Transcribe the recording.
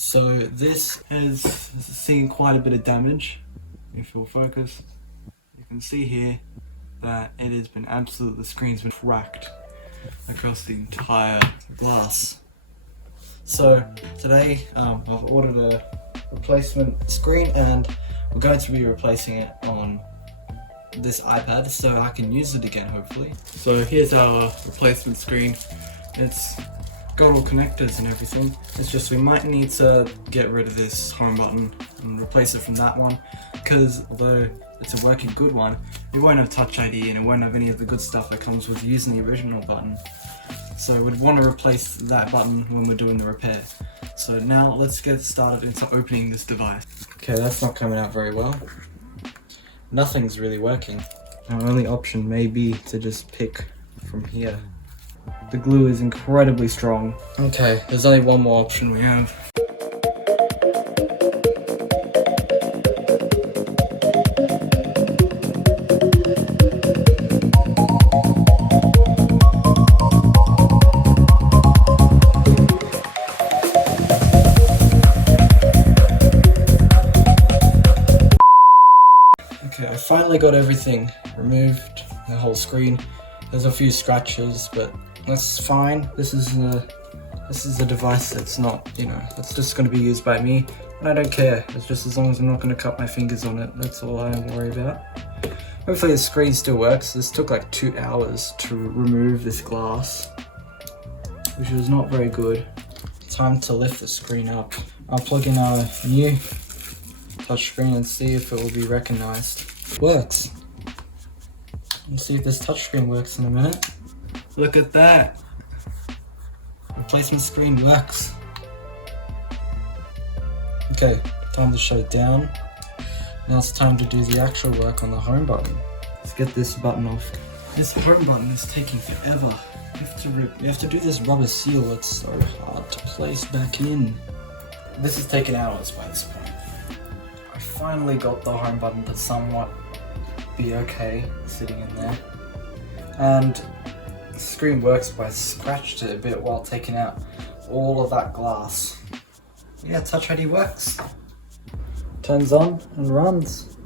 So this has seen quite a bit of damage. If you'll focus, you can see here that it has been the screen's been cracked across the entire glass. So today I've ordered a replacement screen and we're going to be replacing it on this iPad so I can use it again hopefully. So here's our replacement screen. It's got all connectors and everything. It's just we might need to get rid of this home button and replace it from that one, because although it's a working good one, it won't have Touch ID and it won't have any of the good stuff that comes with using the original button. So we'd want to replace that button when we're doing the repair. So now let's get started into opening this device. Okay, that's not coming out very well. Nothing's really working. Our only option may be to just pick from here. The glue is incredibly strong. Okay, there's only one more option we have. Okay, I finally got everything removed, the whole screen. There's a few scratches, but that's fine. This is a device that's not, that's just going to be used by me, and I don't care. It's just as long as I'm not going to cut my fingers on it. That's all I worry about. Hopefully the screen still works. This took like 2 hours to remove this glass, which was not very good. Time to lift the screen up. I'll plug in a new touchscreen and see if it will be recognized. Works. Let's see if this touchscreen works in a minute. Look at that! Replacement screen works. Okay, time to shut it down. Now it's time to do the actual work on the home button. Let's get this button off. This home button is taking forever. You have to do this rubber seal. It's so hard to place back in. This has taken hours by this point. I finally got the home button to somewhat be okay sitting in there, and the screen works, but I scratched it a bit while taking out all of that glass. Yeah, Touch ID works. Turns on and runs.